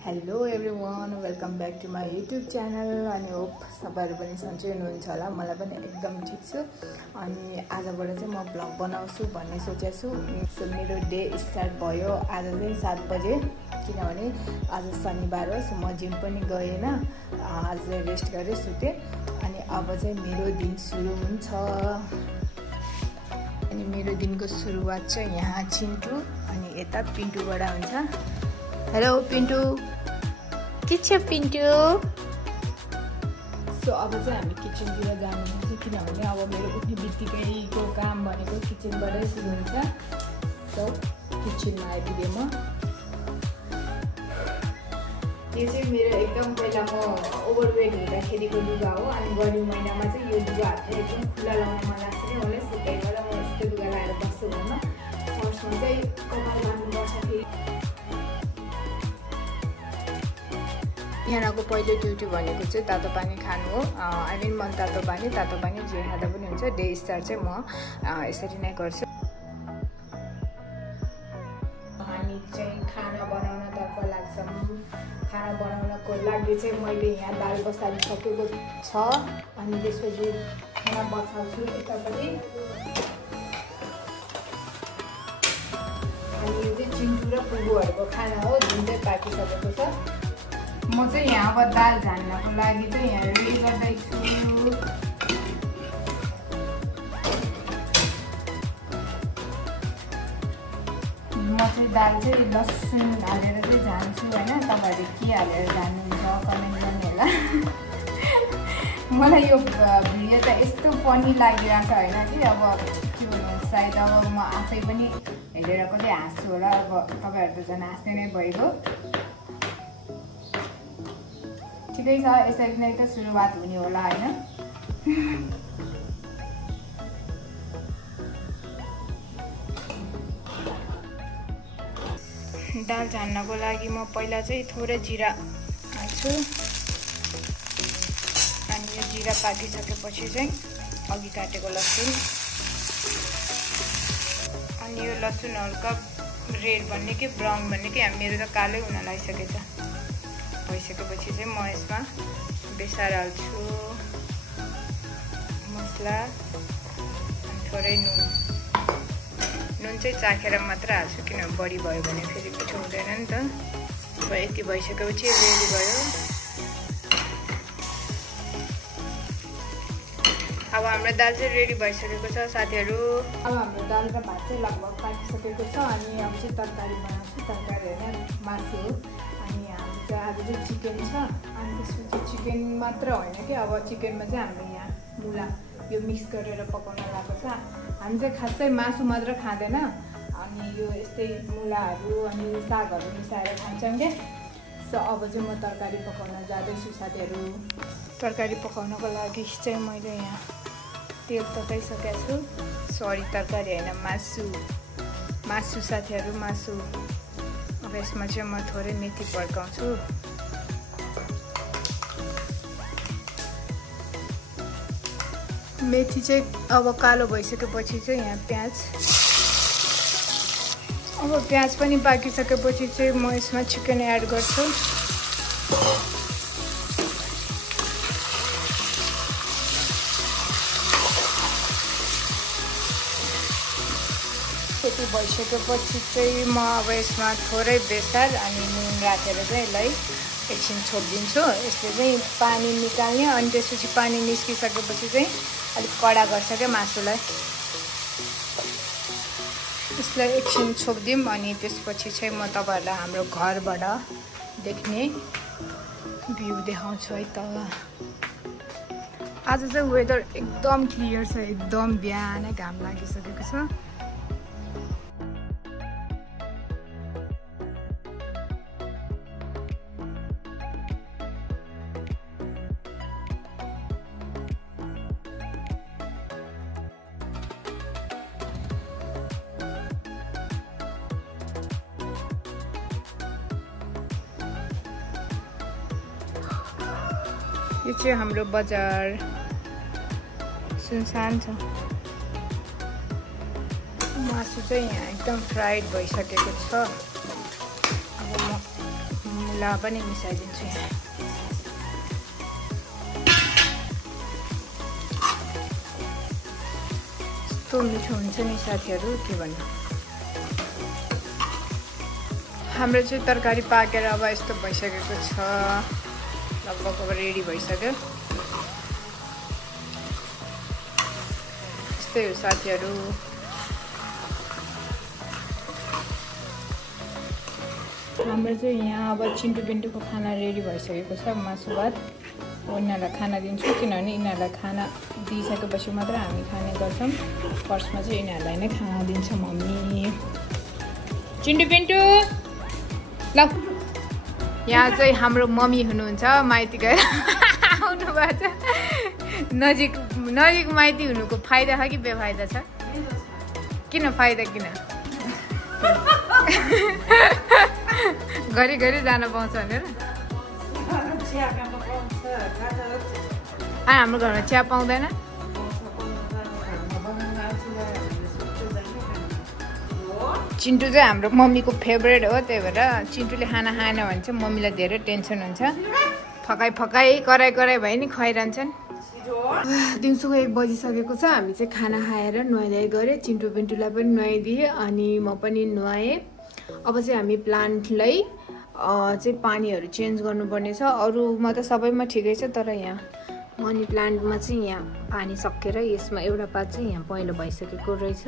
Hello everyone, welcome back to my YouTube channel. अनि hope सबैहरू पनि सन्चै हुनुहुन्छ होला। मलाई पनि एकदम ठिक छु। अनि आजबाट चाहिँ म ब्लग बनाउँछु भन्ने सोचेको छु। सो मेरो डे स्टार्ट भयो आज चाहिँ 7 बजे, किनभने आज शनिबार हो। सो म जिम पनि गएन, आज रेस्ट गरेँ, सुतेँ। अनि अब चाहिँ मेरो दिन सुरु हुन्छ। अनि मेरो दिनको सुरुवात चाहिँ यहाँ चिन्टु अनि यता पिन्टुबाट हुन्छ। हेलो पिन्टु, के छ पिन्टु? सो अब चाहिँ हामी किचनतिर जानुपर्छ, किनभने अब मेरो उठ्ने बित्तिकैको काम भनेको किचनबाटै सुरु हुन्छ। सो किचनमा आइपुगेँ म। यो चाहिँ मेरो एकदम पहिला म ओभरवेट हुँदाखेरिको लुगा हो। अनि गर्मी महिनामा चाहिँ यो लुगाहरू चाहिँ एकदम खुला लगाउन मन लाग्छ नि मलाई। सो त्यही भएर म यस्तो लुगा लगाएर बस्छु घरमा। फर्स्टमा चाहिँ कपाल बाँध्नुपर्छ। फेरि बिहानको पहिलो ड्युटी भनेको चाहिँ तातो पानी खानु हो। आई मिन मन तातो पानी जे खाँदा पनि हुन्छ। डे स्टार्ट चाहिँ म यसरी नै गर्छु। हामी चाहिँ खाना बनाउनतर्फ लाग्छौँ। खाना बनाउनको लागि चाहिँ मैले यहाँ दाल बसालिसकेको छ। अनि त्यसपछि खाना बसाल्छु यतापट्टि। अनि यो चाहिँ चिन्टु र पुगुहरूको खाना हो, जुन चाहिँ पाकिसकेको छ। म चाहिँ यहाँ अब दाल झान्नको लागि चाहिँ यहाँ रेडी गर्दैछु। म चाहिँ दाल चाहिँ लसुन हालेर चाहिँ झान्छु होइन। तपाईँहरूले के हालेर झान्नुहुन्छ कमेन्ट गर्नु होला। मलाई यो भिडियो त यस्तो फनी लागिरहेको छ होइन कि अब के भन्नु, सायद अब म आफै पनि हेरेर कतै हाँस्छु होला। अब तपाईँहरू त झन् हाँस्ने नै भएको। ठिकै छ, यसरी नै त सुरुवात हुने होला होइन। दाल झान्नको लागि म पहिला चाहिँ थोरै जिरा हाल्छु। अनि यो जिरा पाकिसकेपछि चाहिँ अघि काटेको लसुन। अनि यो लसुन हल्का रेड भन्ने कि ब्राउन भन्ने कि मेरो त कालै हुन लागिसकेछ। भइसकेपछि चाहिँ म यसमा बेसार हाल्छु, मसला अनि थोरै नुन चाहिँ चाखेर मात्र हाल्छु, किनभने बढी भयो भने फेरि मिठो हुँदैन नि त। अब यति भइसकेपछि रेडी भयो। अब हाम्रो दाल चाहिँ रेडी भइसकेको छ साथीहरू। अब हाम्रो दाल र भात चाहिँ लगभग पाकिसकेको छ। अनि अब चाहिँ तरकारी बनाउँछु। तरकारी होइन, मासु हो। अनि हाम्रो चाहिँ आज चाहिँ चिकन छ। अनि त्यसपछि चिकन मात्र होइन कि, अब चिकनमा चाहिँ हाम्रो यहाँ मुला यो मिक्स गरेर पकाउन लगाएको छ। हामी चाहिँ खासै मासु मात्र खाँदैन, अनि यो यस्तै मुलाहरू अनि सागहरू मिसाएर खान्छौँ क्या। सो अब चाहिँ म तरकारी पकाउन जाँदैछु साथीहरू। तरकारी पकाउनको लागि चाहिँ मैले यहाँ तेल तताइसकेको छु। सरी, तरकारी होइन, मासु साथीहरू, मासु। अब यसमा चाहिँ म थोरै मेथी पड्काउँछु। मेथी चाहिँ अब कालो भइसकेपछि चाहिँ यहाँ प्याज। अब प्याज पनि पाकिसकेपछि चाहिँ म यसमा चिकन एड गर्छु। त्यति भइसकेपछि चाहिँ म अब यसमा थोरै बेसार अनि नुन राखेर चाहिँ यसलाई एकछिन छोपिदिन्छु। यसले चाहिँ पानी निकाल्ने। अनि त्यसपछि पानी निस्किसकेपछि चाहिँ अलिक कडा गर्छ क्या मासुलाई। यसलाई एकछिन छोपिदिउँ। अनि त्यसपछि चाहिँ म तपाईँहरूलाई हाम्रो घरबाट देख्ने भ्यू देखाउँछु है त। आज चाहिँ वेदर एकदम क्लियर छ, एकदम बिहानै घाम लागिसकेको छ। यो चाहिँ हाम्रो बजार सुनसान छ। मासु चाहिँ यहाँ एकदम फ्राइड भइसकेको छ। अब म मसला पनि मिसाइदिन्छु यहाँ। यस्तो मिठो हुन्छ नि साथीहरू, के भन्नु। हाम्रो चाहिँ तरकारी पाकेर अब यस्तो भइसकेको छ, लगभग अब रेडी भइसक्यो। यस्तै हो साथीहरू। हाम्रो चाहिँ यहाँ अब चिन्टु पिन्टुको खाना रेडी भइसकेको छ, मासु भात। उनीहरूलाई खाना दिन्छु, किनभने यिनीहरूलाई खाना दिइसकेपछि मात्र हामी खाने गर्छौँ। फर्स्टमा चाहिँ यिनीहरूलाई नै खाना दिन्छ मम्मी। चिन्टु पिन्टु ल, यहाँ चाहिँ हाम्रो मम्मी हुनुहुन्छ, माइती गएर आउनु भएको छ। नजिक नजिक माइती हुनुको फाइदा छ कि बेफाइदा छ? किन फाइदा किन? घरि जान पाउँछ भनेर। हाम्रो घरमा चिया पाउँदैन। चिन्टु चाहिँ हाम्रो मम्मीको फेभरेट हो, त्यही भएर चिन्टुले खाना खाएन भने चाहिँ मम्मीलाई धेरै टेन्सन हुन्छ। फकाइ कराई भए नि खुवाइरहन्छन्। दिउँसोको 1 बजिसकेको छ। हामी चाहिँ खाना खाएर नुहाइधुवाइ गऱ्यो, चिन्टु पिन्टुलाई पनि नुहाइदिएँ अनि म पनि नुहाएँ। अब चाहिँ हामी प्लान्टलाई चाहिँ पानीहरू चेन्ज गर्नुपर्ने छ। अरूमा त सबैमा ठिकै छ, तर यहाँ मनी प्लान्टमा चाहिँ यहाँ पानी सकेर यसमा एउटा पात चाहिँ यहाँ पहिलो भइसकेको रहेछ।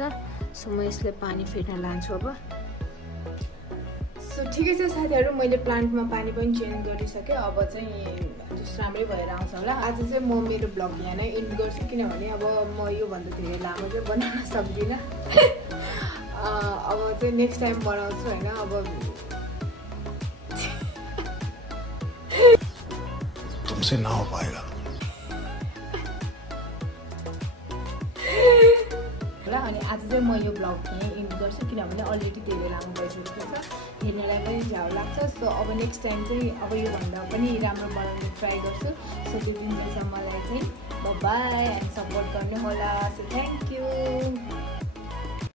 सो म यसलाई पानी फेर्न लान्छु अब। सो ठिकै छ साथीहरू, मैले प्लान्टमा पानी पनि चेन्ज गरिसकेँ। अब चाहिँ राम्रै भएर आउँछ होला। आज चाहिँ म मेरो ब्लग यहाँ नै एन्ड गर्छु, किनभने अब म योभन्दा धेरै लामो चाहिँ बनाउन सक्दिनँ। अब चाहिँ नेक्स्ट टाइम बनाउँछु होइन। अब तुमसे ना हो पाएगा ल। अनि आज चाहिँ म यो ब्लग यहीँ एन्ड गर्छु, किनभने अलरेडी धेरै लामो भइसकेको छ, हेर्नलाई पनि झ्याउ लाग्छ। सो अब नेक्स्ट टाइम चाहिँ अब योभन्दा पनि राम्रो बनाउने ट्राई गर्छु। सो त्यो दिन चाहिँ मलाई चाहिँ बाई एन्ड सपोर्ट गर्नु होला। So thank you.